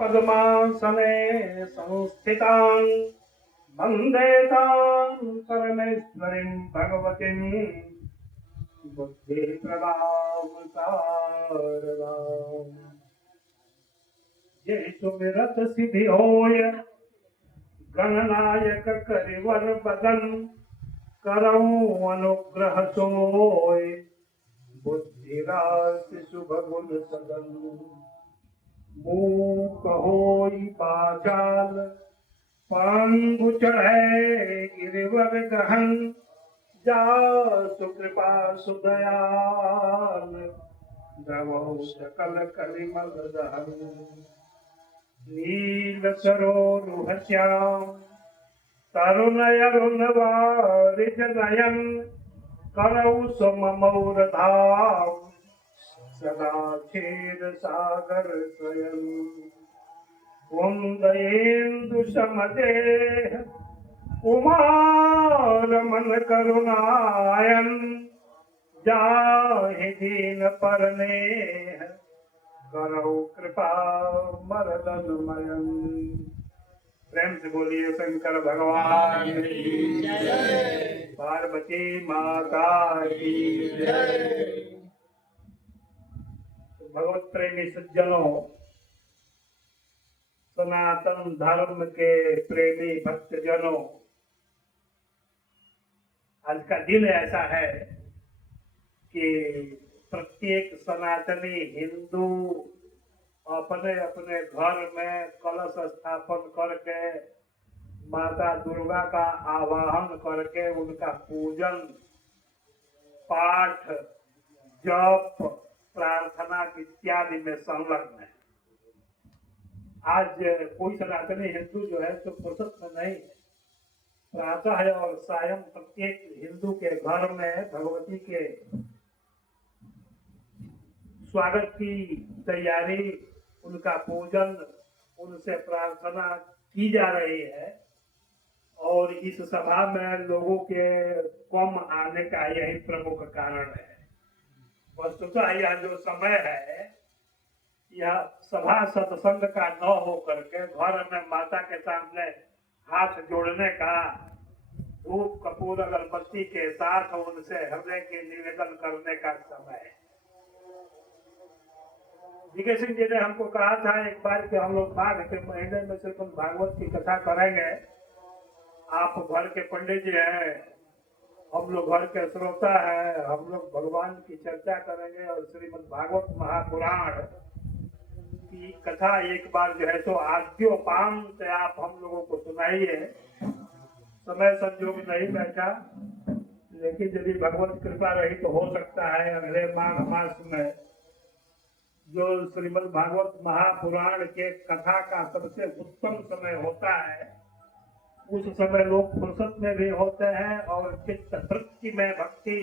पद्मासने संस्थितां वन्दे तां परमेश्वरीं भगवतीं बुद्धिप्रदां शारदाम्। ये सुमिरत सिद्धि होय गणनायक करिवर बदन करऊं अनुग्रह सोय बुद्धिरास शुभ गुण सदन। मूक होई पाचाल पांगु चढ़े गिरिवर गहन जा सुकृपा सुदयाल द्रवौ सकल कलिमल दहन। नील सरोरुह श्याम तरुण अरुण वारिज नयन करऊ सुममौर धाम सदा क्षीर सागर स्वयं। कुंदयेन्दु समदेह कुमार मन करुणायन जाहि दीन परनेह करौ कृपा मरदन मयन। प्रेम से बोलिए शंकर भगवान की जय, पार्वती माता की जय। भगवत प्रेमी सज्जनों, सनातन धर्म के प्रेमी भक्तजनों, आज का दिन ऐसा है कि प्रत्येक सनातनी हिंदू अपने अपने घर में कलश स्थापन करके माता दुर्गा का आवाहन करके उनका पूजन पाठ जप प्रार्थना इत्यादि में संलग्न है। आज कोई सनातनी हिंदू जो है तो फुर्सत में नहीं है। प्रातः और सायं प्रत्येक हिंदू के घर में भगवती के स्वागत की तैयारी, उनका पूजन, उनसे प्रार्थना की जा रही है। और इस सभा में लोगों के कम आने का यही प्रमुख कारण है। वस्तुतः यह जो समय है, यह सभा सत्संग का न हो करके घर में माता के सामने हाथ जोड़ने का, धूप कपूर अगरबत्ती के साथ उनसे हृदय के निवेदन करने का समय है। जीके सिंह जी ने हमको कहा था एक बार कि हम लोग माघ के महीने में सिर्फ भागवत की कथा करेंगे। आप घर के पंडित जी हैं, हम लोग घर के श्रोता हैं, हम लोग भगवान की चर्चा करेंगे और श्रीमद् भागवत महापुराण की कथा एक बार जो है तो आद्योपांत आप हम लोगों को सुनाइए। समय संजोग नहीं बैठा, लेकिन यदि भगवत कृपा रही तो हो सकता है अगले माघ मास में जो श्रीमद् भागवत महापुराण के कथा का सबसे उत्तम समय होता है, उस समय लोग फुर्सत में भी होते हैं और चित्त वृत्ति में भक्ति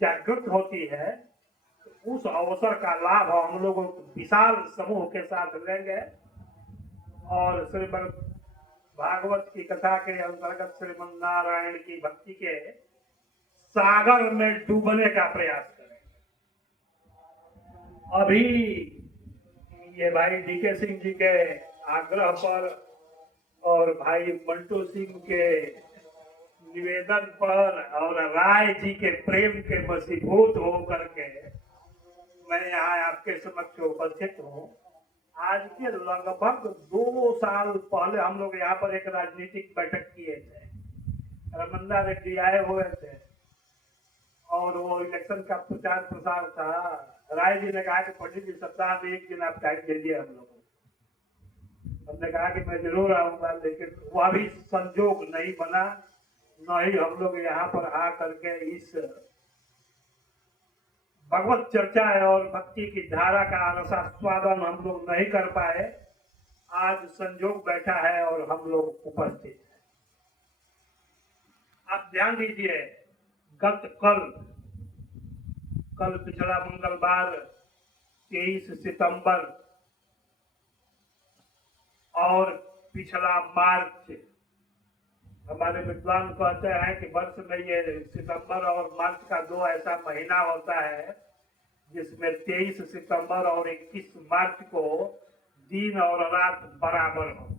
जागृत होती है। उस अवसर का लाभ हम लोग विशाल समूह के साथ लेंगे और श्रीमद् भागवत की कथा के अंतर्गत श्रीमद् नारायण की भक्ति के सागर में डूबने का प्रयास करेंगे। अभी ये भाई डीके सिंह जी के आग्रह पर और भाई मंटू सिंह के निवेदन पर और राय जी के प्रेम के वशीभूत होकर के मैं यहाँ आपके समक्ष उपस्थित हूँ। आज के लगभग 2 साल पहले हम लोग यहाँ पर एक राजनीतिक बैठक किए थे। रमन्ना रेड्डी आए हुए थे और वो इलेक्शन का प्रचार प्रसार था। राय जी ने कहा कि पंडित जी सप्ताह में एक दिन आप टाइम दीजिए हम लोग। हमने कहा कि मैं जरूर आऊंगा, लेकिन वह भी संजोग नहीं बना। न ही हम लोग यहाँ पर आ करके इस भगवत चर्चा और भक्ति की धारा का रसास्वादन हम लोग नहीं कर पाए। आज संजोग बैठा है और हम लोग उपस्थित हैं। आप ध्यान दीजिए, कल पिछला मंगलवार 23 सितंबर और पिछला मार्च, हमारे विद्वान कहते हैं कि वर्ष में ये सितंबर और मार्च का 2 ऐसा महीना होता है जिसमें 23 सितंबर और 21 मार्च को दिन और रात बराबर हो।